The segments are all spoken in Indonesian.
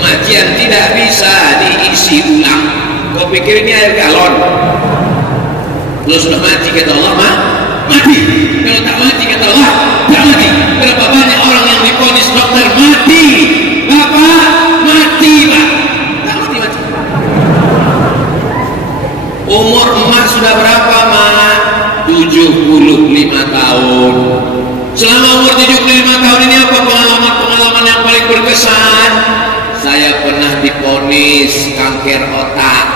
Kematian tidak bisa diisi ulang. Kau pikir ini air galon? Kalau sudah mati kata Allah mati. Kalau tak mati kata Allah tak mati. Berapa banyak orang yang divonis dokter mati? Bapak mati, Pak. Tak mati. Umur emak sudah berapa, Mak? 75 tahun. Selama umur 75 tahun ini apa pengalaman yang paling berkesan? Saya pernah divonis kanker otak.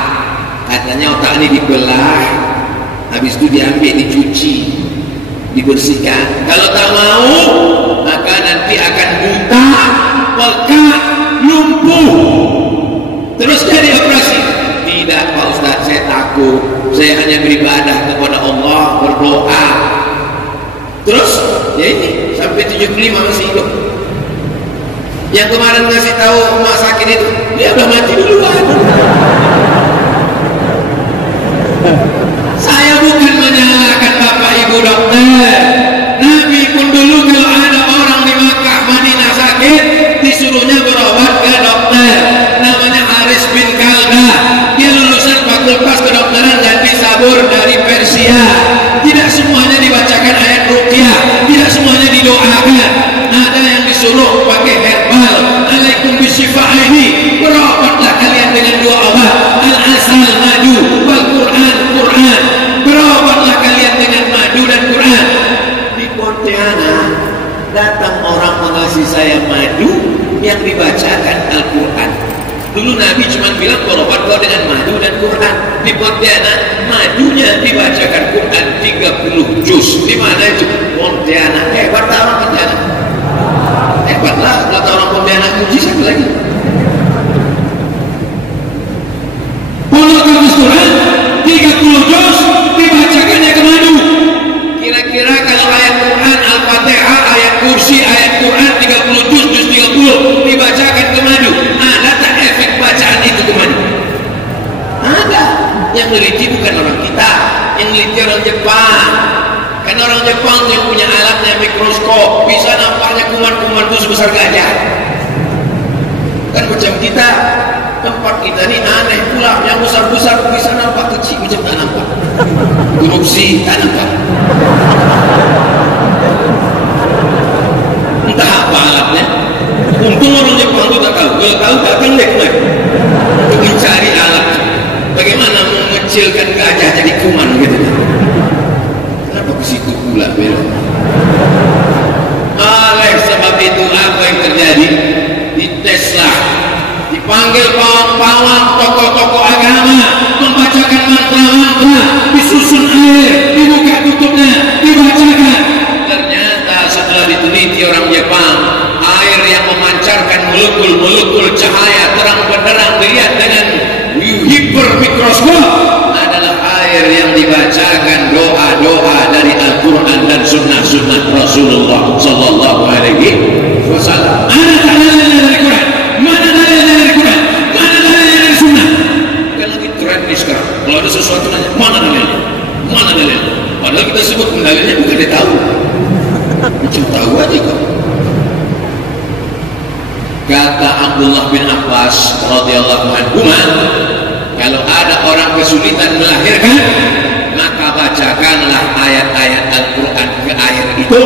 Katanya otak ini dibelah, habis itu diambil, dicuci, dibersihkan. Kalau tak mau, maka nanti akan buta, pekat, lumpuh. Terus jadi operasi. Tidak, Pak Ustaz, saya takut. Saya hanya beribadah kepada Allah, berdoa. Terus, ya ini sampai 75 masih hidup. Yang kemarin ngasih tahu rumah sakit itu, dia udah mati duluan. Saya bukan menyalahkan Bapak Ibu dokter. Nabi pun dulu kalau ada orang di Makkah Madinah sakit, disuruhnya berobat ke dokter. Namanya Haris bin Kalda. Dia lulusan fakultas kedokteran dan Sabur dari Persia. Tidak semuanya dibacakan ayat ruqyah, tidak semuanya didoakan. Ada yang disuruh pakai herbal. Alaikum bisyifa'ihi, berobatlah kalian dengan dua obat, al-asal, madu, wal Quran. Berobatlah kalian dengan madu dan Quran. Di Pontianak datang orang mengasih saya madu yang dibacakan Al-Quran. Dulu Nabi cuma bilang berobat kau dengan madu dan Quran. Di Pontianak madunya dibacakan Quran 30 juz. Di mana itu? Pontianak. Hebat orang Pontianak. Hebatlah kata orang Pontianak. Puji satu lagi. Puluh kamus Quran 30 juz dibacakannya ke madu. Kira-kira kalau ayat Quran Al-Fatihah, ayat kursi, ayat Quran 30 juz 30 dibacakan ke madu, ada tak efek bacaan itu ke madu? Ada. Yang meneliti bukan orang kita, yang meneliti orang Jepang. Kan orang Jepang yang punya alatnya mikroskop, bisa nampaknya kuman-kuman itu sebesar gajah. Kan macam kita, tempat kita ini aneh pula, yang besar-besar bisa nampak kecil, macam tak nampak. Erupsi tak nampak. Entah apa alatnya. Untung orang Jepang itu tak tahu. Kalau tahu tak akan lekmat untuk mencari alat bagaimana mengecilkan gajah jadi kuman gitu. Kenapa ke situ pula belok? Oleh sebab itu apa yang terjadi? Diteslah, dipanggil pawang-pawang, tokoh-tokoh agama, membacakan mantra-mantra, disusun air, dibuka tutupnya, dibacakan. Ternyata setelah diteliti orang Jepang, air yang memancarkan molekul-molekul cahaya terang benderang dilihat dengan hipermikroskop adalah air yang dibacakan doa-doa dari Al-Quran dan sunnah-sunnah Rasulullah Sallallahu Alaihi Wasallam. Mana dalilnya dari Quran? Mana dalilnya dari Quran? Mana dalilnya dari sunnah? Kan lagi tren nih sekarang. Kalau ada sesuatu nanya, mana dalilnya? Mana dalilnya? Padahal kita sebut dalilnya bukan dia tahu. Cuma tahu aja kok. Kata Abdullah bin Abbas radhiyallahu anhu, kalau ada orang kesulitan melahirkan, maka bacakanlah ayat-ayat Al-Quran ke air itu,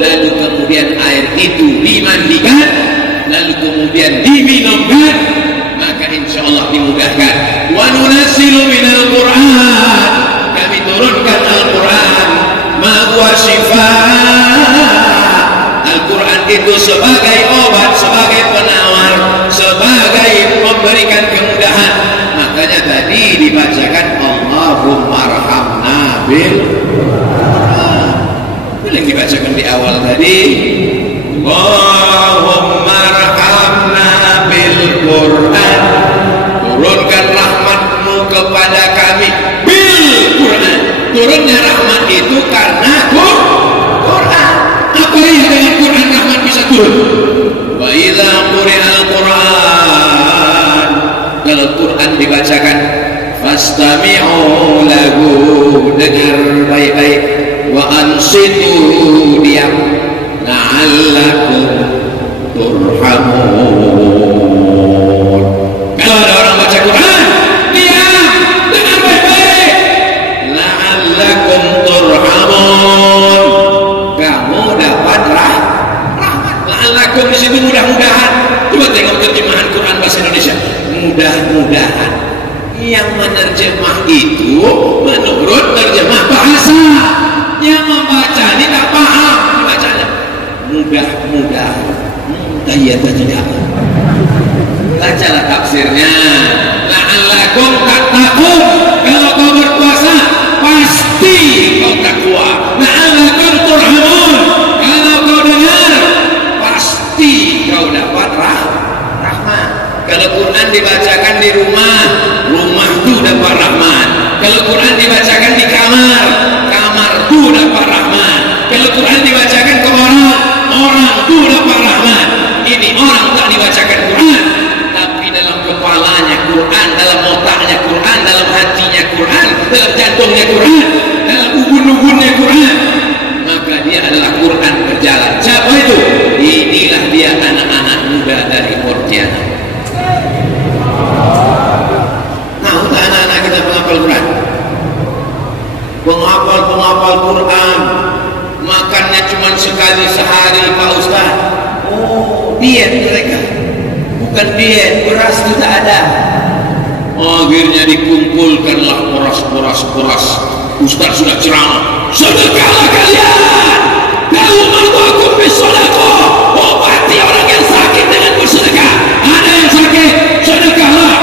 lalu kemudian air itu dimandikan, lalu kemudian diminumkan, maka insya Allah dimudahkan. Wa nunazzilu minal Quran, kami turunkan Al-Quran, ma huwa shifaa. Al-Quran itu sebagai obat, sebagai penawar, sebagai memberikan kemudahan. Makanya tadi dibacakan Allahumma arhamna bil Quran. Yang dibacakan di awal tadi, Allahumma arhamna bil Quran. Turunkan rahmatmu kepada kami bil Quran. Turunnya rahmat itu karena Quran. Apa yang dengan Quran rahmat bisa turun? Wa idza quri'al Quran, kalau Quran dibacakan, fastami'u lahu, dengar baik-baik, wa ansitu, diam, la'allakum turhamun. terjemah itu menurut terjemah bahasa. Yang membaca ini tak paham bacanya. Mudah-mudah. Iya tidak. Bacalah tafsirnya. La'allakum tattaqun. Kalau kau berpuasa pasti kau takwa. La'allakum turhamun. Kalau kau dengar pasti kau dapat rahmat. Kalau Quran dibacakan di rumah itu dapat rahmat. Kalau Quran dibacakan di kamar itu dapat rahmat. Kalau Quran dibacakan ke orang itu dapat rahmat. Ini orang tak dibacakan Quran, tapi dalam kepalanya Quran, dalam otaknya Quran, dalam hatinya Quran, dalam jantungnya Quran, dalam ubun-ubunnya Quran, maka dia adalah Quran berjalan. Siapa itu? Inilah dia anak-anak muda dari Pontianak. Nah, untuk anak-anak kita penghafal Quran, penghafal Quran, makannya cuma sekali sehari, Pak Ustaz. Oh, diet mereka. Bukan diet, beras tidak ada. Akhirnya dikumpulkanlah poras. Ustaz sudah ceramah. Sedekahlah kalian. Kalau mardhakum bisedekah, obati orang yang sakit dengan bersedekah. Ada yang sakit, sedekahlah.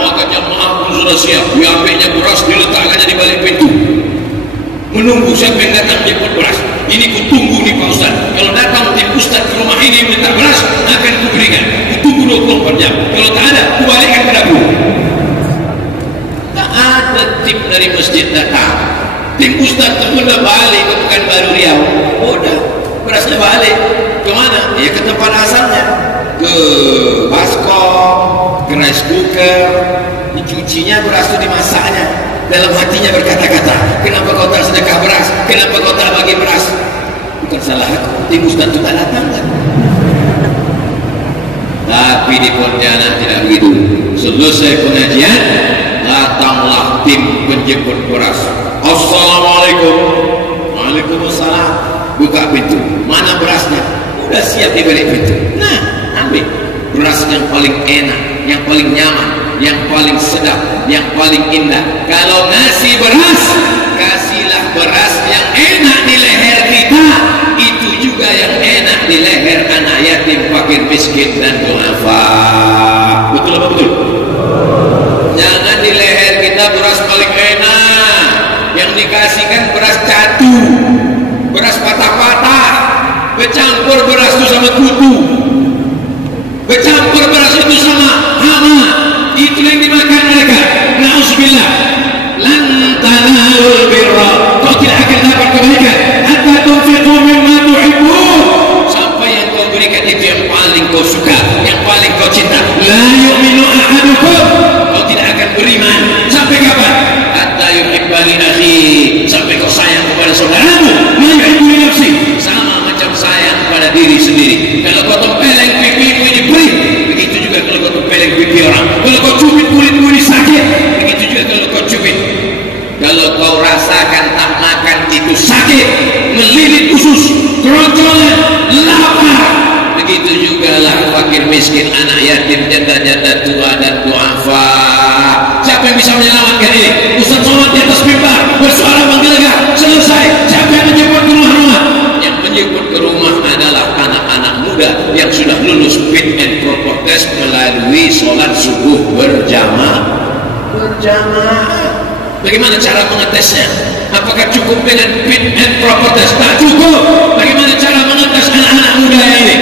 Maka jemaah pun sudah siap. Diambilnya beras, diletakkannya di balik pintu. Menunggu siapa yang datang jemput beras. Ini ku tunggu nih Pak Ustaz. Kalau datang tim Ustaz ke rumah ini minta beras, akan ku berikan. Ku tunggu 24 jam. Kalau tak ada, ku balikkan ke dapur. Tak ada tim dari masjid datang. Tim Ustaz itu sudah balik ke Pekanbaru Riau. Udah, berasnya balik. Kemana? Ya ke tempat asalnya. Ke baskom, ke rice cooker. Dicucinya, beras itu dimasaknya. Dalam hatinya berkata-kata, kenapa kau tak sedekah beras? Kenapa kau tak bagi beras? Bukan salah aku, tim Ustaz itu tak datang kan? Tapi di Pontianak tidak begitu. Selesai pengajian, datanglah tim penjemput beras. Assalamualaikum. Waalaikumsalam. Buka pintu. Mana berasnya? Udah siap di balik pintu. Nah, ambil beras yang paling enak, yang paling nyaman, yang paling sedap, yang paling indah. Kalau ngasih beras, kasihlah beras yang enak di leher kita. Itu juga yang enak di leher anak yatim, fakir, miskin dan duafa. Betul apa betul? Jangan di leher kita beras paling enak. Yang dikasihkan beras catu, beras patah-patah, bercampur beras itu sama kutu, bercampur beras itu sama hama. Itu yang dimakan mereka. Na'udzubillah. Lan tanalul birra. Kau tidak akan dapat kebaikan hatta tunfiqu mimma tuhibbun. Sampai yang kau berikan itu yang paling kau suka, yang paling kau cinta. La yu'minu ahadukum. Kau tidak akan beriman sampai kapan? Hatta yuhibba li akhi. Sampai kau sayang kepada saudaramu. Ma yuhibbu li nafsi. Sama macam sayang pada diri sendiri. Kalau kau tempeleng pipimu ini perih, begitu juga kalau kau tempeleng pipi orang. Kalau kau cubit kulitmu ini sakit, begitu juga kalau kau cubit. Kalau kau rasakan tak makan itu sakit, melilit usus, keroncongan, lapar, begitu juga lah fakir miskin, anak yatim, janda-janda tua dan duafa. Siapa yang bisa menyelamatkan ini? Ustaz Somad di atas mimbar bersuara menggelegar. Selesai. Siapa yang menjemput ke rumah-rumah? Yang menjemput ke rumah adalah anak-anak muda yang sudah lulus fit and proper test melalui sholat subuh berjamaah. Bagaimana cara mengetesnya? Apakah cukup dengan fit and proper test? Tak cukup. Bagaimana cara mengetes anak-anak muda ini?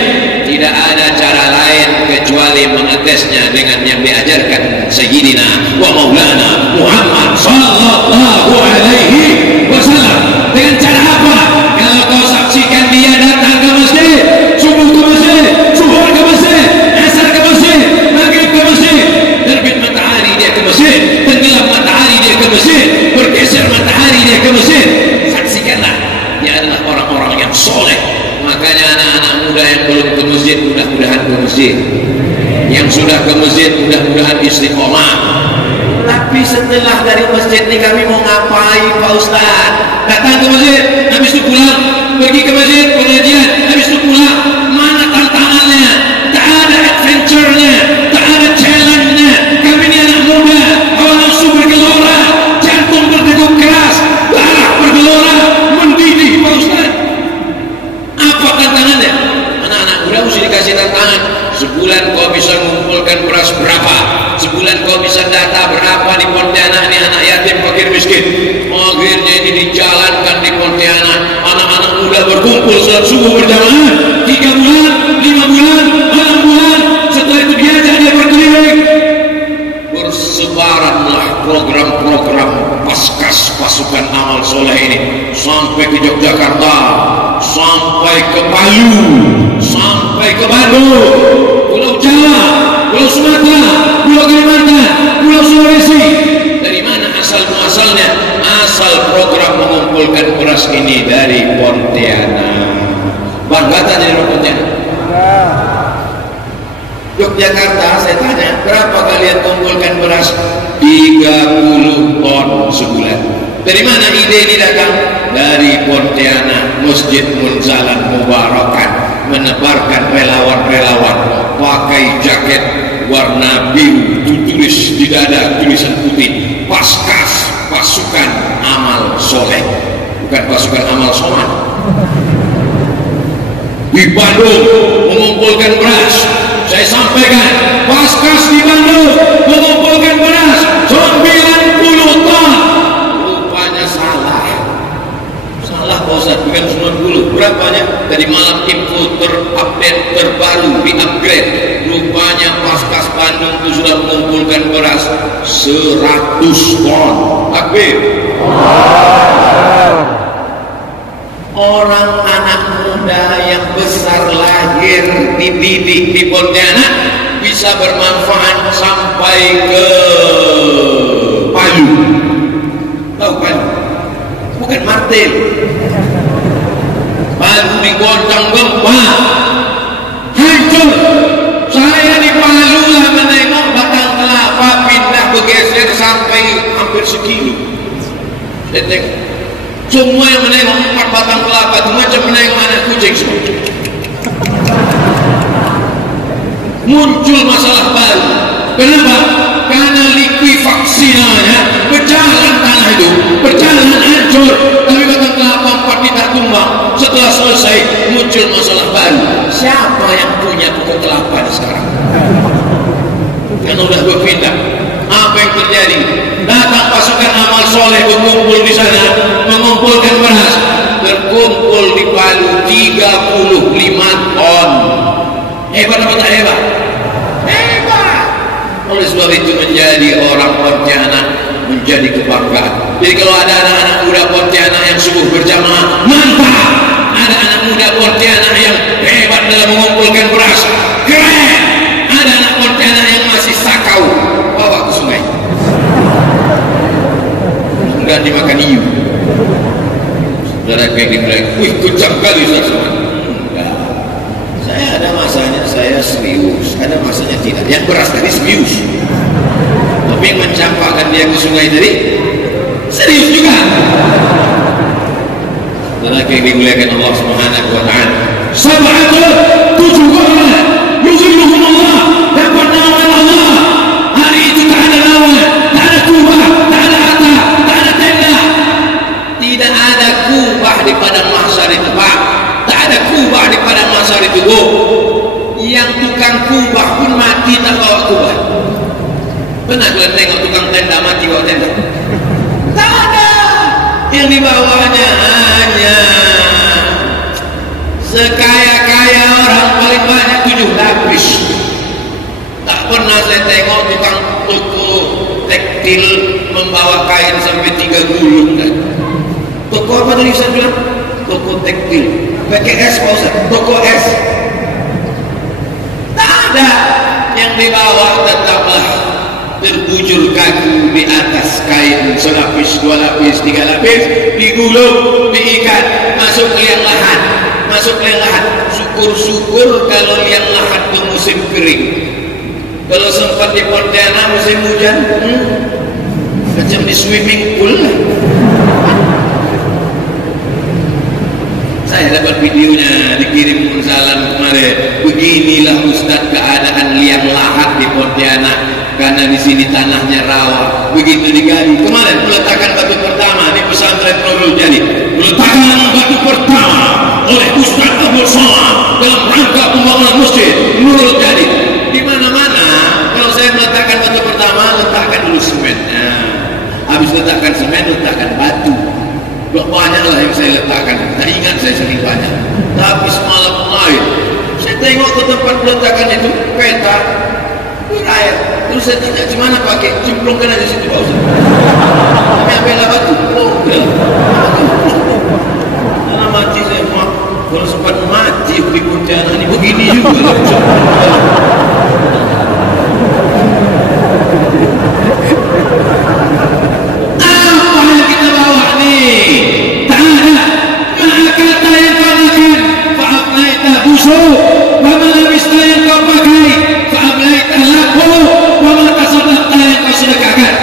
Tidak ada cara lain kecuali mengetesnya dengan yang diajarkan Sayyidina wa Maulana Muhammad sallallahu alaihi wasallam. Dengan cara apa? Kalau kau saksikan dia datang ke masjid, subuh ke masjid, zuhur ke masjid, asar ke masjid, maghrib ke masjid, terbit matahari dia ke masjid, tenggelam matahari dia ke masjid, bergeser matahari dia ke masjid, saksikanlah dia adalah orang-orang yang soleh. Makanya anak-anak muda yang belum ke masjid, mudah-mudahan ke masjid. Yang sudah ke masjid, mudah-mudahan istiqomah. Tapi setelah dari masjid ini kami mau ngapain Pak Ustaz? Datang ke masjid, habis itu pulang, pergi ke masjid, pengajian, habis itu pulang. Mana tantangannya? Tak ada adventure-nya, tak ada challenge-nya. Kami ini anak muda, hawa nafsu bergelora. berkumpul sholat subuh berjamaah 3 bulan, 5 bulan, 6 bulan. Setelah itu diajak dia berkeliling. Bersebaranlah program-program paskas pasukan amal soleh ini sampai ke Yogyakarta, sampai ke Palu, sampai ke Bandung, Pulau Jawa, Pulau Sumatera, Pulau Kalimantan, Pulau Sulawesi. Dari mana asal muasalnya? Asal program mengumpulkan beras ini dari Pontianak. Bangga tak dari Pontianak? Yogyakarta, saya tanya, berapa kalian kumpulkan beras? 30 ton sebulan. Dari mana ide ini datang? Dari Pontianak, Masjid Munzalan Mubarakan, menebarkan relawan-relawan pakai jaket warna biru, tulis di dada tulisan putih, paskas pasukan amal soleh, bukan pasukan amal soman. Di Bandung mengumpulkan beras. Saya sampaikan, paskas di Bandung mengumpulkan beras 90 ton. Rupanya salah Pak Ustaz, bukan 90. Berapanya? Dari malam info terupdate terbaru, di-upgrade. Rupanya paskas Bandung itu sudah mengumpulkan beras 100 ton. Takbir. Orang anak muda yang besar lahir dididik di Pontianak bisa bermanfaat sampai ke Palu. Tahu kan? Bukan Martin. Palu digoncang gempa, hancur. Saya di Palu lah menengok batang kelapa pindah bergeser sampai hampir sekilo. Saya tengok. Semua yang menengok 4 batang kelapa itu macam menengok anak kucing semua. Muncul masalah baru. Kenapa? Karena likuifaksi namanya. Berjalan tanah itu, berjalan hancur, tapi batang kelapa 4 tidak tumbang. Setelah selesai muncul masalah baru. Siapa yang punya pokok kelapa sekarang? Kan udah berpindah. Apa yang terjadi? Datang pasukan amal soleh berkumpul di sana, mengumpulkan beras. Berkumpul di Palu 35 ton. Hebat apa tak hebat? Hebat. Oleh sebab itu menjadi orang Pontianak menjadi kebanggaan. Jadi kalau ada anak-anak muda Pontianak yang sungguh berjamaah, mantap. Ada anak muda Pontianak yang hebat dalam mengumpulkan beras, keren. Ada anak Pontianak yang masih sakau, bawa ke sungai. Enggak dimakan hiu. Saudara kayak dibilang, wih kejam kali Ustaz. Enggak. Saya ada masanya saya serius, ada masanya tidak. Yang beras tadi serius. Tapi yang mencampakkan dia ke sungai tadi serius juga. Saudara kayak dimuliakan Allah Subhanahu wa taala. Sab'atul 7 orang yuzilluhum Allah, dapat naungan Allah. Hari itu tak ada lawan, tak ada kubah, tak ada harta, tak ada tenda. Tidak ada kubah di padang mahsyar itu, Pak. Tak ada kubah di padang mahsyar itu, Bu. Yang tukang kubah pun mati tak bawa kubah. Pernah kalian tengok tukang tenda mati bawa tenda? Tak ada. Yang dibawanya hanya sekaya-kaya orang paling banyak 7 lapis. Tak pernah saya tengok tukang toko tekstil membawa kain sampai 3 gulung. Toko apa tadi saya bilang? Toko tekstil. Pakai S Pak Ustaz. Toko S. Tak ada. Yang dibawa tetaplah terbujur kaku di atas kain selapis, 2 lapis, 3 lapis, digulung, diikat, masuk ke liang lahat. Masuk ke liang lahat. Syukur-syukur kalau liang lahat itu musim kering. Kalau sempat di Pontianak musim hujan, macam di swimming pool lah. Saya dapat videonya dikirim Munzalan kemarin. Beginilah Ustaz keadaan liang lahat di Pontianak, karena di sini tanahnya rawa. Begitu digali. Kemarin meletakkan batu pertama di pesantren Nurul Jadi. Meletakkan batu pertama oleh Ustaz Abdul Somad dalam rangka pembangunan masjid Nurul Jadi. Di mana-mana kalau saya meletakkan batu pertama, letakkan dulu semennya. Habis letakkan semen, letakkan batu. Banyaklah yang saya letakkan. Tak ingat saya sering banyak. Tapi semalam lain, saya tengok ke tempat peletakan itu peta berair. Terus saya tanya gimana pakai, cemplungkan aja situ Pak Ustaz. Kami ambil batu. Oh, karena mati saya mak. Kalau sempat mati di Pontianak ini begini juga. Apa yang kita bawa nih? Tak ada. Ma'akata yang kau makan, fa'ablaita busuk. Wa malabista yang kau pakai, fa'ablaita laku. Wa matasadaqta yang kau sedekahkan.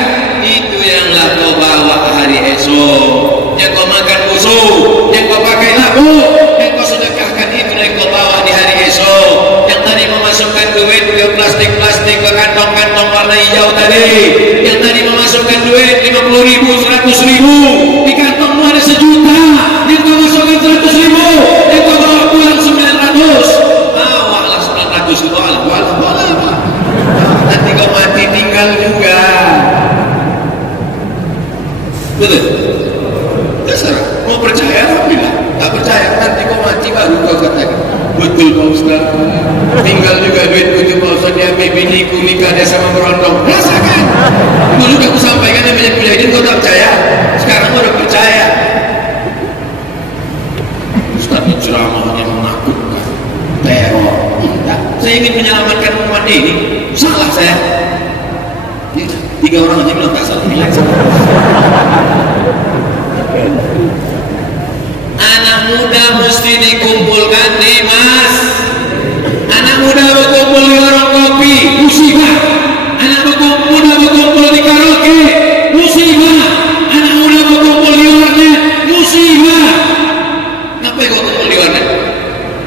Itu yang kau bawa hari esok. Yang kau makan busuk, yang kau pakai laku, yang kau sedekahkan itu yang kau bawa di hari esok. Yang tadi memasukkan duit ke plastik-plastik ke kantong-kantong warna hijau tadi, yang tadi memasukkan duit 50.000, 100.000 di kantongmu ada 1 juta, yang kau masukkan 100.000, yang kau bawa pulang 900. Bawalah 900 itu Allah. Nanti kau mati tinggal juga. Betul? Terserah. Mau percaya alhamdulillah, tak percaya nanti kau mati baru kau katakan betul Pak Ustaz, tinggal juga duit itu Pak Ustaz, diambil biniku nikah dia sama berondong. Rasakan dulu aku sampaikan yang banyak punya ini kau tak percaya, sekarang kau udah percaya. Ustaz ceramahnya menakutkan, teror. Tidak, saya ingin menyelamatkan umat ini. Salah saya 3 orang aja bilang tak salah. Anak muda mesti dikumpulkan nih Mas. Anak muda berkumpul di warung kopi, musibah. Anak muda berkumpul di karaoke, musibah. Anak muda berkumpul di warnet, musibah. Kenapa kau kumpul di warnet?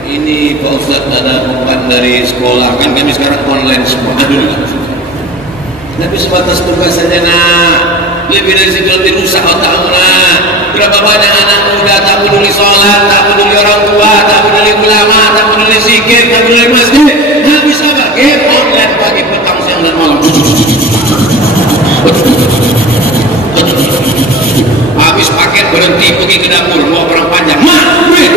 Ini Pak Ustaz ada umpan dari sekolah, kan kami sekarang online semua. Aduh, tapi sebatas tugas saja nak. Lebih dari situ nanti rusak otakmu nak. Berapa banyak anak muda tak peduli sholat, tak peduli orang tua, tak peduli ulama, tak peduli zikir, tak peduli masjid. Habis apa? Game online pagi, petang, siang dan malam. Habis paket berhenti pergi ke dapur, mau perang panjang. Duit.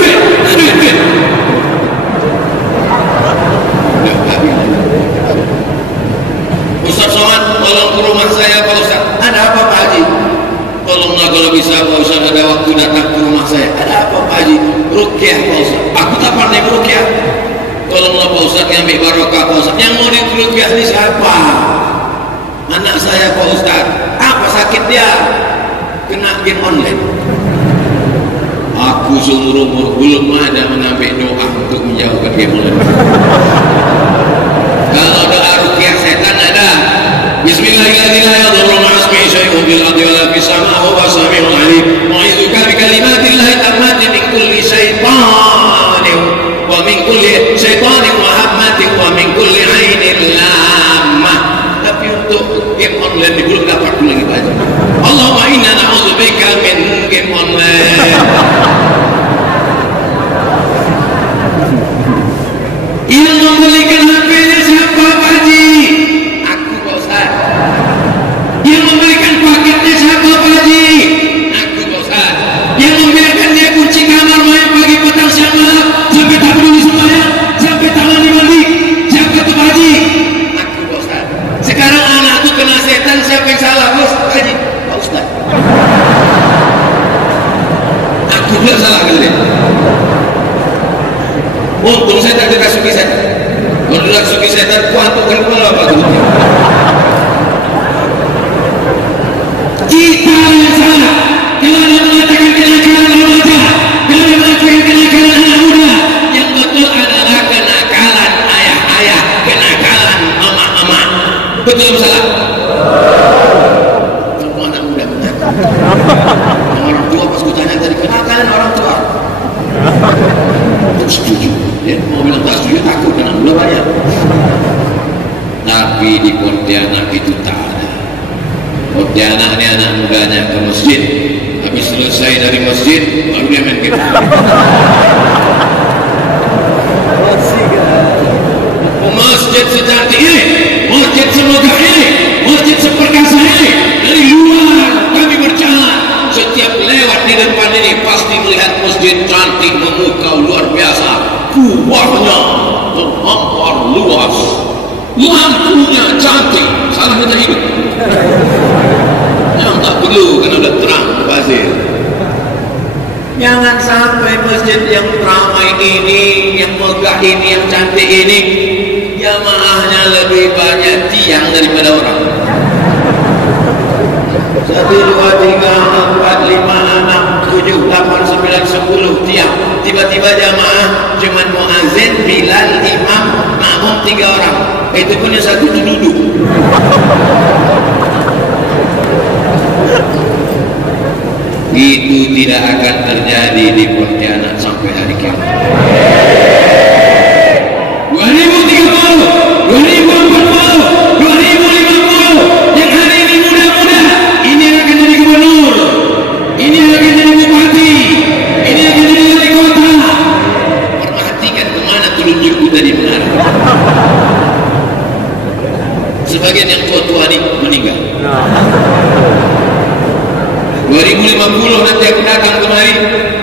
Ustaz Somad, tolong ke rumah saya Pak Ustaz. Ada apa Pak Haji? Tolonglah kalau bisa Pak Ustaz, ada waktu datang ke rumah saya. Ada apa Pak Haji? Rukyah Pak Ustaz. Aku tak pandai merukyah. Tolonglah Pak Ustaz yang ambil barokah Pak Ustaz. Yang mau dirukyah ini siapa? Anak saya Pak Ustaz. Apa sakit dia? Kena game online. Aku seumur umur belum ada mengambil doa untuk menjauhkan game online. Kalau doa rukyah setan ada. Bismillahirrahmanirrahim. Syai'un bil ardi wa la fis sama' wa huwa sami'un 'alim. Mu'idzuka bi kalimatillahi tammati min kulli syaitanin wa min kulli syaitanin wa hammatin wa min kulli 'ainin lammah. Tapi untuk game online ini belum dapat lagi baca. Allahumma inna na'udzubika min game online. Yang membelikan HP ini siapa Pak Haji? Aku Pak Ustaz. Yang memberikan paketnya siapa Pak Haji? Aku Pak Ustaz. Yang membiarkan dia kunci kamar main pagi petang siang malam sampai tak peduli sembahyang, sampai tak mandi mandi, siapa tuh Pak Haji? Aku Pak Ustaz. Sekarang anak tuh kena setan, siapa yang salah Pak Haji? Pak Ustaz. Aku bilang salah kali. Untung saya tak dirasuki setan. Kalau dirasuki setan, kuantukkan kepala Pak Haji. Kita yang salah. Kalau dia mengatakan kenakalan remaja, kalau dia mengatakan kenakalan anak muda, yang betul adalah kenakalan ayah-ayah, kenakalan emak-emak. Betul atau salah? Semua anak muda benar. Orang tua pas kutanya tadi kenakalan orang tua. Untuk setuju. Ya, mau bilang tak setuju takut dengan gula banyak. Tapi di Pontianak itu tak ada. Pontianak ini anak mudanya ke masjid. Habis selesai dari masjid, baru dia main game. Masjid secantik ini, masjid semegah ini, masjid seperkasa ini, dari luar kami berjalan. Setiap lewat di depan ini pasti melihat masjid cantik memukau luar biasa, kuahnya terhampar luas, lampunya cantik, salah kita hidup. Yang tak perlu kena udah terang bazir. Jangan sampai masjid yang ramai ini, yang megah ini, yang cantik ini, jamaahnya lebih banyak tiang daripada orang. 1, 2, 3, 4, 5, 6, 7, 8, 9, 10 tiang. Tiba-tiba jamaah cuman muazin, bilal, imam, makmum 3 orang. Itu pun yang satu itu duduk. Itu tidak akan terjadi di Pontianak sampai hari kiamat. 2030, 2040, 2050, yang hari ini muda-muda, ini akan jadi gubernur, ini akan jadi bupati, ini akan jadi wali kota. Perhatikan kemana telunjukku tadi mengarah. Sebagian yang tua-tua ini meninggal. 2050 nanti aku datang kemari,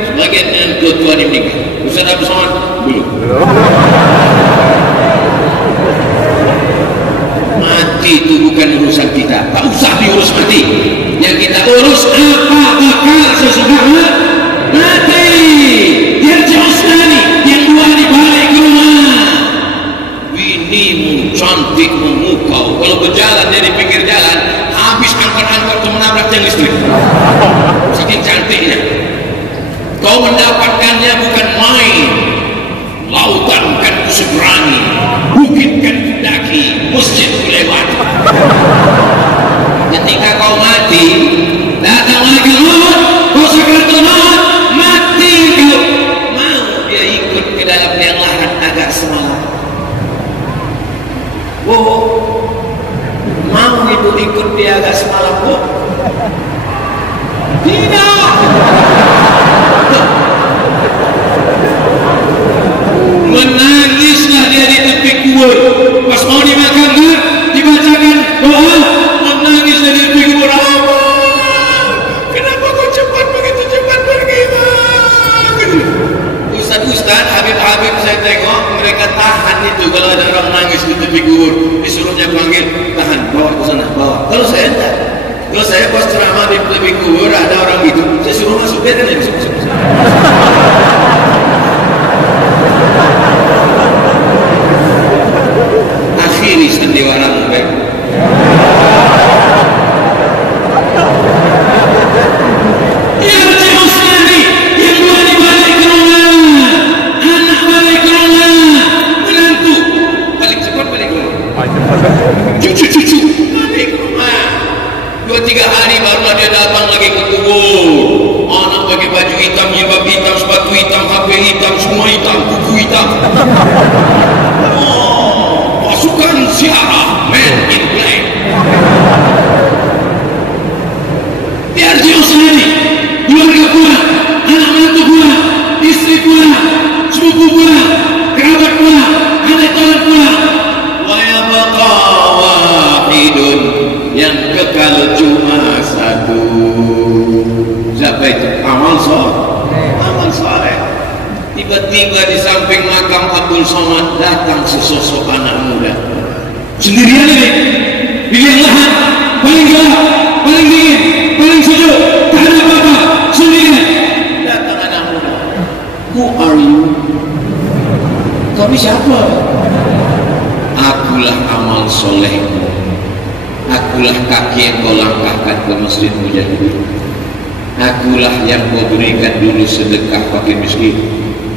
sebagian yang tua-tua ini meninggal. Ustaz Abdul Somad belum. Mati itu bukan urusan kita, tak usah diurus mati. Yang kita urus apa bakal sesudah mati. Yarji'usnani, yang dua di balik rumah. Binimu cantik memukau, kalau berjalan dari pinggir jalan habis angkot-angkot itu menabrak tiang listrik. Saking cantiknya. Kau mendapatkannya bukan main. Lautan kan kuseberangi, bukit kan kudaki, masjid kulewati. Ketika kau mati, datang lagi maut, kau sakaratul maut, mati kau. Mau dia ikut ke dalam liang lahat agak semalam. Oh, mau ibu ikut dia agak semalam, oh? Tidak. Menangislah dia di tepi kubur. Pas mau dimakamkan, dibacakan doa, menangis dia di tepi kubur. Kenapa kau cepat begitu cepat pergi? Ustaz-ustaz, Habib-habib saya tengok mereka tahan itu kalau ada orang nangis di tepi kubur, disuruhnya panggil, tahan, bawa ke sana, bawa. Kalau saya enggak. Kalau saya pas ceramah di tepi kubur ada orang gitu, saya suruh masuk, biarkan dia masuk. Akhiri sandiwaramu baik. Yarji'usnani, yang dua di balik rumah, anak balik rumah, menantu balik cepat balik rumah, cucu balik rumah. 2-3 hari barulah dia datang lagi ke kubur. Anak pakai baju hitam, jilbab hitam, sepatu hitam, HP hitam, semua hitam, kuku hitam. Oh, pasukan ziarah men in black. Biar dia sendiri, keluarga pula, anak menantu pula, istri pula, sepupu pula, kerabat pula, anak calon pula. Wa yabqa wahidun, yang kekal cuma satu. Siapa itu? Amal soleh. Tiba-tiba di samping makam Abdul Somad datang sesosok anak muda. Sendirian ini, bikin lahan, paling gelap, paling dingin, paling sejuk, tak ada apa-apa, sendirian. Datang anak muda. Who are you? Kami siapa? Akulah amal solehmu. Akulah kaki yang kau langkahkan ke masjid Mujahidin. Akulah yang kau berikan dulu sedekah fakir miskin.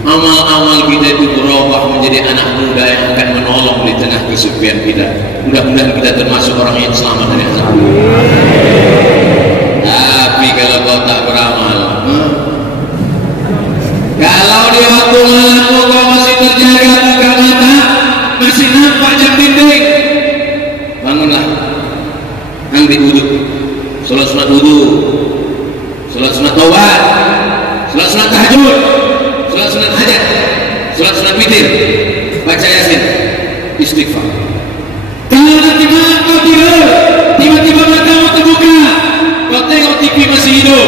Amal-amal kita itu berubah menjadi anak muda yang akan menolong di tengah kesepian kita. Mudah-mudahan kita termasuk orang yang selamat dari azab. Tapi kalau kau tak beramal, kalau di waktu malam kau masih terjaga buka mata, masih nampak jam dinding, bangunlah, ambil wudu, salat sunat wudu, salat sunat taubat, salat sunat tahajud, salat sunat hajat, salat sunat witir, baca yasin, istighfar. Kalau nanti malam kau tidur, tiba-tiba matamu terbuka, kau tengok TV masih hidup,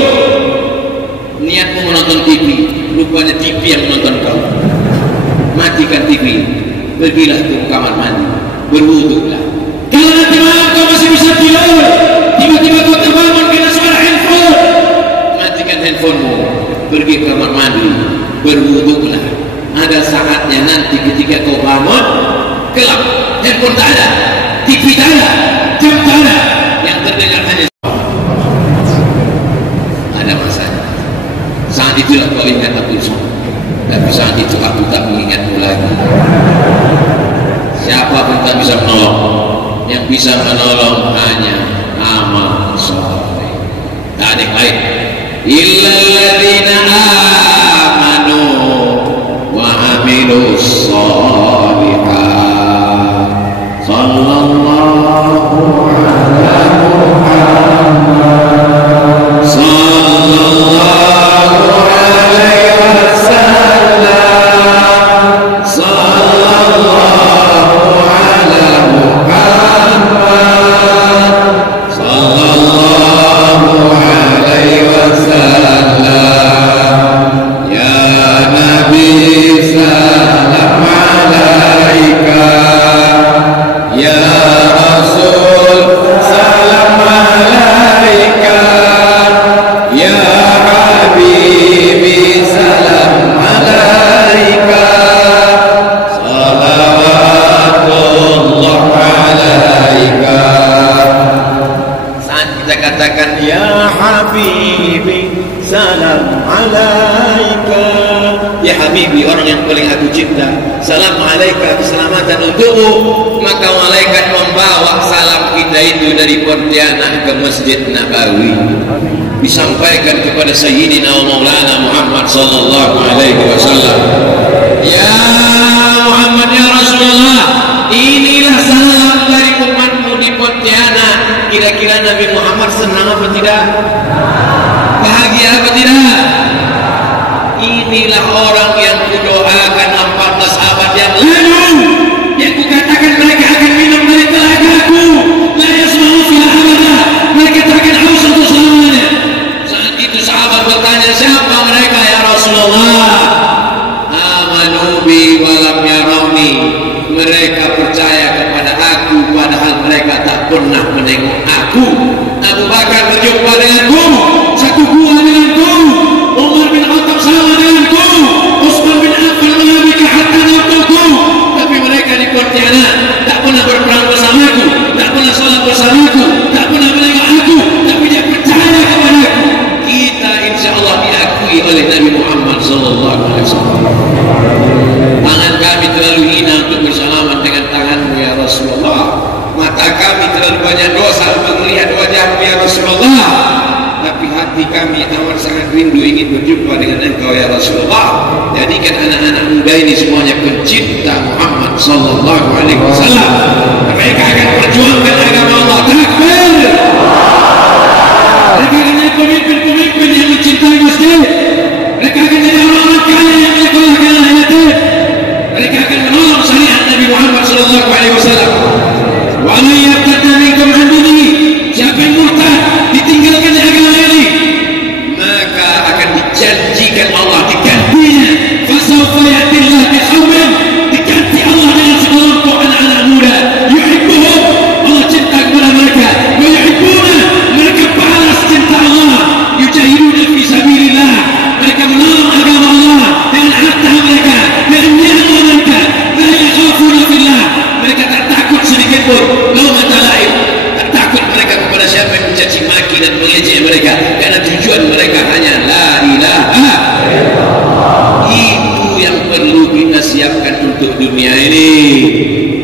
niatmu menonton TV, rupanya TV yang menonton kau. Matikan TV, pergilah ke kamar mandi, berwuduklah. Kalau nanti malam kau masih bisa tidur, tiba-tiba kau terbangun kena suara handphone, matikan handphonemu, pergi ke kamar mandi, berwuduklah. Ada saatnya nanti ketika kau bangun, gelap, handphone tak ada, TV tak ada, jam tak ada, yang terdengar hanya ada masanya. Saat itulah kau ingat Abdul Somad. Tapi saat itu aku tak mengingatmu lagi. Siapa pun tak bisa menolong. Yang bisa menolong hanya amal soleh. Tak ada yang lain. Illal ladzina amanu wa amilus sholihat. Sallallahu ala Muhammad. Sallallahu alaihi wasallam. Sallallahu ala Muhammad. Sallallahu alaihi wasallam. Ya Nabi salam alaika. Ya Rasul salam alaika. Ya Habibi salam alaika. Salawatullah alaika. Saat kita katakan ya Habibi salam alaika, ya Habibi, orang yang paling aku cinta, salam alaika, keselamatan untukmu, maka malaikat membawa salam kita itu dari Pontianak ke Masjid Nabawi, disampaikan kepada Sayyidina Maulana Muhammad sallallahu alaihi wasallam. Ya Muhammad, ya Rasulullah, inilah salam dari umatmu di Pontianak. Kira-kira Nabi Muhammad senang apa tidak? Bahagia apa tidak? Inilah orang yang kudoakan 14 abad yang lalu, yang kukatakan mereka akan minum dari telagaku, la yasma'u fiha abada, mereka tak akan haus untuk selamanya. Saat itu sahabat bertanya, siapa mereka ya Rasulullah? Amanu bi walam yarawni, mereka percaya kepada aku padahal mereka tak pernah menengok aku. Abu Bakar berjumpa denganku, satu gua denganku, Umar bin Khattab sama denganku, Utsman bin Affan mengambil hatta nafsuku, tapi mereka di Pontianak tak pernah berperang bersamaku, tak pernah salat bersamaku, tak pernah menengok aku, tapi dia percaya kepadaku. Kita insyaallah diakui oleh Nabi Muhammad sallallahu alaihi wasallam. Tangan kami terlalu hina untuk bersalaman dengan tanganmu ya Rasulullah. Mata kami terlalu banyak dosa untuk melihat wajahmu ya Rasulullah. Tapi hati kami amat sangat rindu ingin berjumpa dengan engkau ya Rasulullah. Jadikan anak-anak muda ini semuanya pencinta Muhammad sallallahu alaihi wasallam. Mereka akan perjuangkan agama Allah. Takbir. Mereka akan jadi pemimpin-pemimpin yang mencintai masjid. Mereka akan jadi orang-orang kaya yang menyekolahkan anak yatim. Mereka akan menolong syariat Nabi Muhammad sallallahu alaihi wasallam. Wa man yartadda minkum an dinihi, siapa yang murtad ditinggalkan agama ini, maka akan dijanjikan Allah digantinya. Fasawfa yatillah biqaumin, diganti Allah dengan sekelompok anak-anak muda. Yuhibbuhum, Allah cinta kepada mereka. Wa yuhibbuna, mereka balas cinta Allah. Yujahiduna fi sabilillah, mereka menolong agama Allah dengan harta mereka, dengan nyawa mereka. La yakhafuna fillah, mereka tak takut sedikit pun. Laumata laim, tak takut mereka kepada siapa yang mencaci maki dan mengejek mereka, karena tujuan mereka hanya la ilaha illallah. Itu yang perlu kita siapkan untuk dunia ini.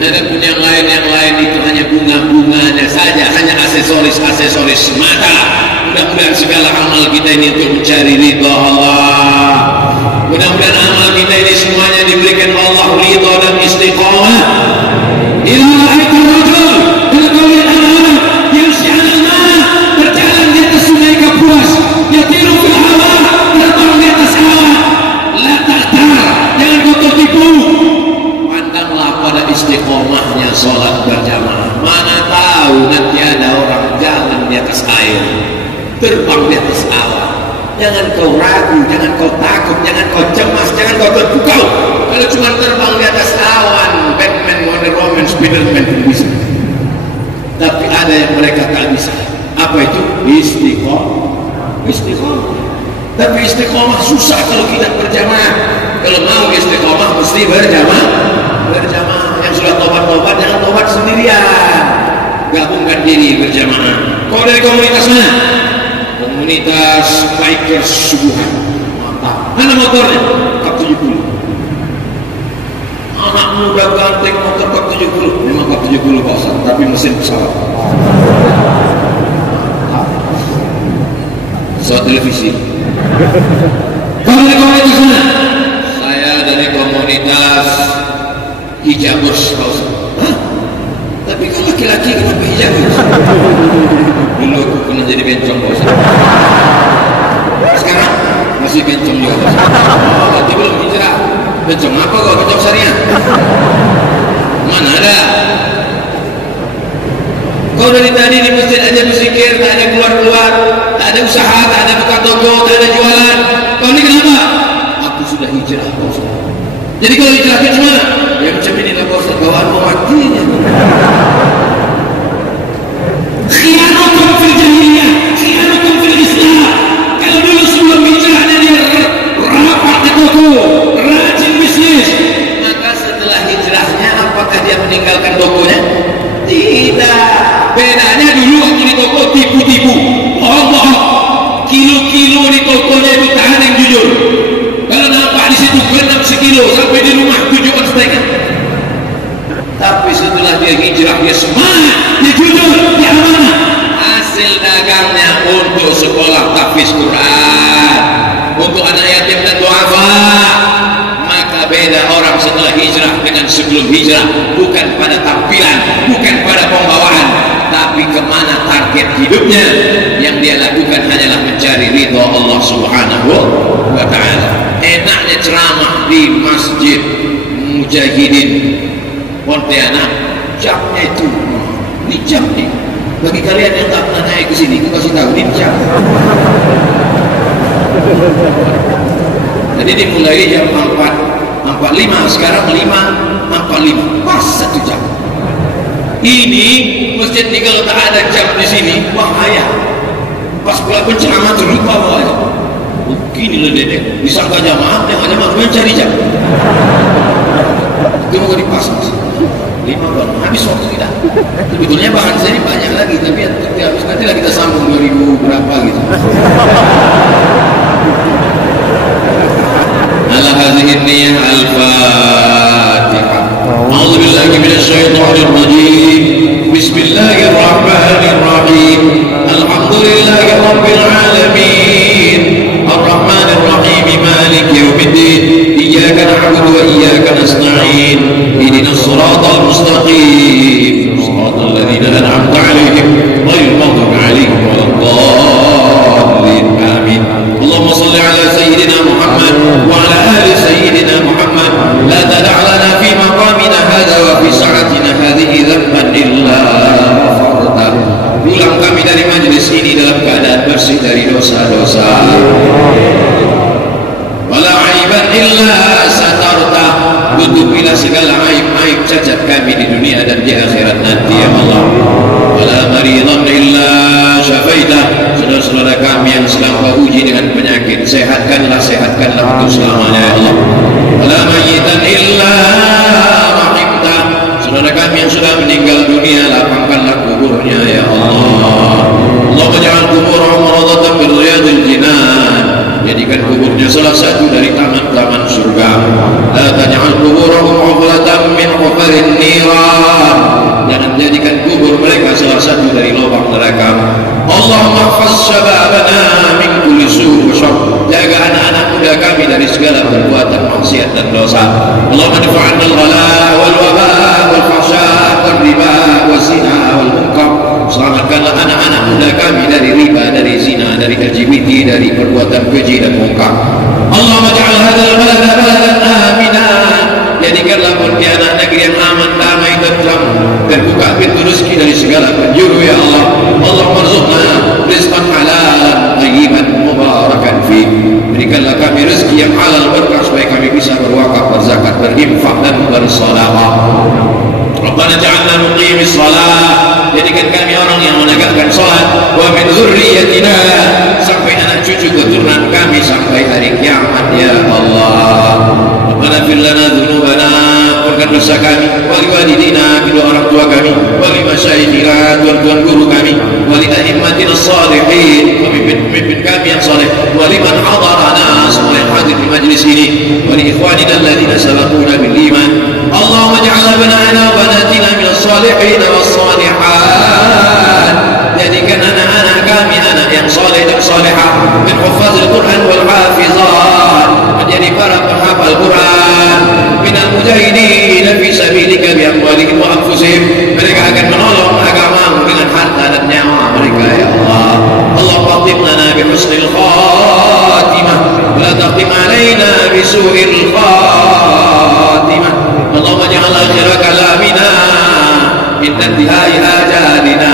Adapun yang lain itu hanya bunga-bunganya saja, hanya aksesoris semata. Mudah-mudahan segala amal kita ini untuk mencari ridha Allah. Mudah-mudahan amal kita ini semuanya diberikan Allah ridha dan istiqamah. Ila itu rajul, bila kau lihat anak-anak yang si'alana berjalan di atas sungai Kapuas, yatiru fil hawa, terbang di atas hawa. La tahtar, jangan kau tertipu. Pandanglah pada istiqomahnya sholat berjamaah. Mana tahu nanti ada orang jalan di atas air, terbang di atas awan. Jangan kau ragu, jangan kau takut, jangan kau cemas, jangan kau terpukau. Kalau cuma terbang di atas awan, Batman, Wonder Woman, Spiderman pun bisa. Tapi ada yang mereka tak bisa. Apa itu? Istiqomah. Tapi istiqomah susah kalau kita berjamaah. Kalau mau istiqomah mesti berjamaah. Yang sudah tobat-tobat jangan tobat sendirian. Gabungkan diri berjamaah. Kau dari komunitas mana? Komunitas bikers subuhan. Mantap. Mana motornya? Kap 70. Anak muda ganteng motor kap 70. Memang kap 70 Pak Ustaz, tapi mesin pesawat. Pesawat televisi. Kau dari komunitas mana? Saya dari komunitas hijabers Pak Ustaz. Hah? Tapi kan laki-laki kenapa hijabers? Dulu aku pernah jadi bencong Pak Ustaz. Sekarang masih bencong juga Pak Ustaz. Oh, berarti belum hijrah. Bencong apa kau? Bencong syariah? Mana ada? Kau dari tadi di masjid aja berzikir, tak ada keluar-keluar, tak ada usaha, tak ada buka toko, tak ada jualan. Kau ini kenapa? Aku sudah hijrah Pak Ustaz. Jadi kalau hijrah ke mana? Ya macam inilah Pak Ustaz, kawan mau matinya. Khianatun fil jahiliyah, khianatun fil Islam. Kalau dulu sebelum hijrahnya dia rapat di toko, rajin bisnis, maka setelah hijrahnya apakah dia meninggalkan tokonya? Tidak. Bedanya dulu waktu di toko tipu-tipu, bohong-bohong, kilo-kilo di tokonya itu tak ada yang jujur. Kalau nampak di situ genap sekilo, sampai di rumah 7,5. Tapi setelah dia hijrah, dia semangat, dia jujur, dia amanah. Hasil dagangnya untuk sekolah tahfiz Quran, untuk anak yatim dan duafa. Maka beda orang setelah hijrah dengan sebelum hijrah, bukan pada tampilan, bukan pada pembawaan, tapi kemana target hidupnya. Yang dia lakukan hanyalah mencari ridha Allah Subhanahu wa ta'ala. Enaknya ceramah di Masjid Mujahidin Pontianak, jamnya itu, ini jam nih. Bagi kalian yang tak pernah naik ke sini, aku kasih tahu, ini jam. Jadi dimulai jam 4.45, sekarang 5.45, pas 1 jam. Ini masjid ini kalau tak ada jam di sini, bahaya. Pas pula penceramah terlupa bahaya. Begini loh dedek, disangka jamaah, yang ada maksudnya cari jam. Itu mau dipasang 5 bulan, habis waktu kita. Sebetulnya bahan saya ini banyak lagi, tapi habis nanti lah kita sambung 2000 berapa gitu. Ala hadhihi niyyah al-Fatihah. A'udzu billahi minasy syaithanir rajim. Bismillahirrahmanirrahim. Alhamdulillahi rabbil alamin. Ar-Rahmanir Rahim. Maliki yaumiddin. Iyyaka na'budu wa iyyaka nasta'in. Ihdinas siratal mustaqim. Shiratal ladzina an'amta 'alaihim ghairil maghdubi 'alaihim waladdallin. Amin. Allahumma shalli 'ala sayyidina Muhammad wa 'ala ali sayyidina Muhammad. La tada' lana fi maqamina hadha wa fi sa'atina hadhihi dhanban illa ghafarta. Pulang kami dari majlis ini dalam keadaan bersih dari dosa-dosa. Wala 'aiban illa satarta. Tutupilah segala aib-aib cacat kami di dunia dan di akhirat nanti ya Allah. Wala maridan illa syafaita. Saudara-saudara kami yang sedang beruji dengan penyakit, sehatkanlah untuk selamanya ya Allah. Wala mayyitan illa rahimta. Saudara kami yang sudah meninggal dunia, lapangkanlah kuburnya ya Allah. Allahumma ja'al kuburahum rawdatan min riyadil jinan. Jadikan kuburnya salah satu dari taman-taman surga. La taj'al kuburahum huflatan min hufarin niran. Jangan jadikan kubur mereka salah satu dari lubang neraka. Allahumma hafaz syababana min kulli su' wa syarr. Jaga anak-anak muda kami dari segala perbuatan maksiat dan dosa. Allahumma dafa'anna al-ghala wal waba wal fahsya wal riba wal zina wal munkar. Selamatkanlah anak-anak muda kami dari riba, dari zina, dari LGBT, dari perbuatan keji dan munkar. Allahumma ja'al hadzal balada baladan amina. Jadikanlah Pontianak negeri yang aman, damai, tentram, dan buka pintu rezeki dari segala penjuru ya Allah. Allahumma rzuqna rizqan halalan thayyiban mubarakan fi. Berikanlah kami rezeki rezeki yang halal berkah supaya kami bisa berwakaf, berzakat, berinfak dan bersedekah. Rabbana ja'alna muqimis shalah, jadikan kami orang yang menegakkan salat, wa min dzurriyyatina, sampai anak cucu keturunan kami sampai hari kiamat ya Allah. Rabbana fir lana dzunubana, ampunkan dosa kami, wa liwalidina, kedua orang tua kami, wa limasyayikhina, tuan-tuan guru kami, wa li a'immatina shalihin, pemimpin kami yang saleh, wa liman hadarana, semua yang hadir di majlis ini, wa li ikhwanina alladziina sabaquna bil iman. Allahumma ja'al abna'ana wa banatina minas salihin was salihat, jadikan anak-anak kami anak yang saleh dan salihah, min huffazil Quran wal hafizat, menjadi para penghafal Quran, minal mujahidin fi sabilika bi amwalihim wa anfusihim, mereka akan menolong agamamu dengan harta dan nyawa mereka ya Allah. Allah khatib lana bi husnil khatimah wa la taqim alaina bi su'il khatimah. Allahumma ja'al akhir kalamina min intihai ajalina,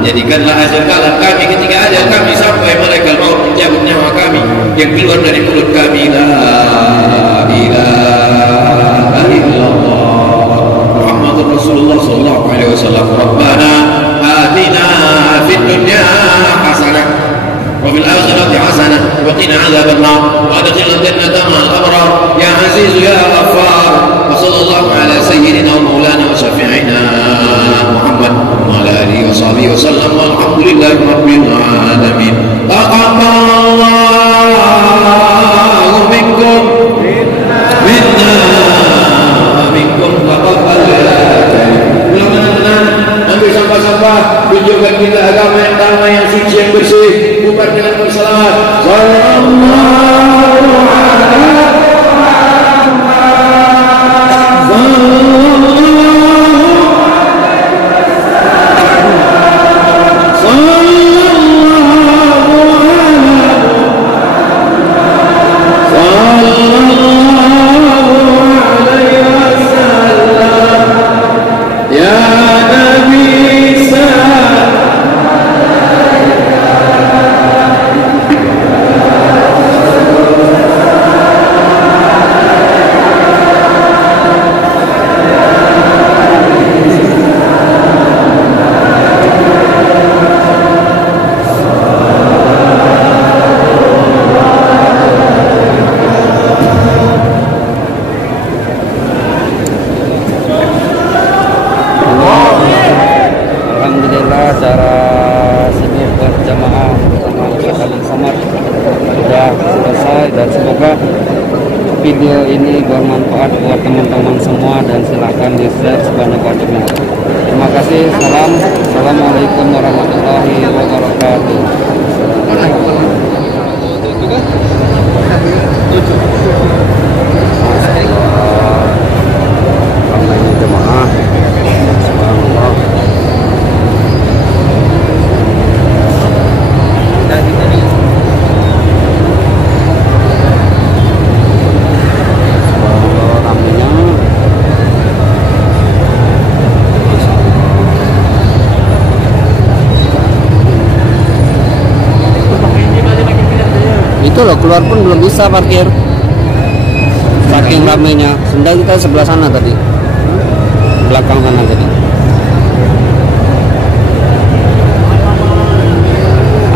jadikanlah akhir kalam kami ketika ajal kami sampai malaikat maut mencabut nyawa kami yang keluar dari mulut kami, la ilaha illallah Muhammadur Rasulullah sallallahu alaihi wasallam. Rabbana atina fid dunya hasanah wa fil akhirati hasanah wa qina adzabannar wa adkhilna jannata ma'al abrar ya aziz ya ghaffar. Wa sallallahu ala sayyidina wa maulana wa syafi'ina Muhammad wa ala alihi wa sahbihi wa sallam, walhamdulillahi rabbil alamin. Taqabbalallahu minkum minna wa minkum taqabbal. Ambil sampah-sampah, tunjukkan kita agama yang damai, yang suci, yang bersih, bukan dengan berselawat. Sallallahu alaihi video ini bermanfaat buat teman-teman semua dan silahkan di share sebanyak-banyaknya. Terima kasih. Assalamualaikum warahmatullahi wabarakatuh. Ramainya jemaah. Subhanallah. Itu loh, keluar pun belum bisa parkir, saking ramenya. Sudah kita sebelah sana tadi, belakang sana tadi.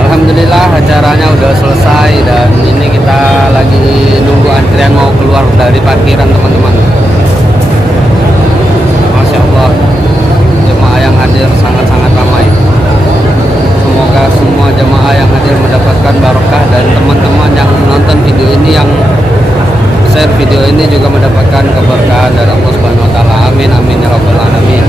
Alhamdulillah acaranya udah selesai dan ini kita lagi nunggu antrian mau keluar dari parkiran teman-teman. Masya Allah, jemaah yang hadir sangat-sangat ramai. Semoga semua jemaah yang hadir mendapatkan barokah dan teman-teman yang nonton video ini, yang share video ini juga mendapatkan keberkahan dari Allah Subhanahu wa taala. Amin amin ya rabbal alamin.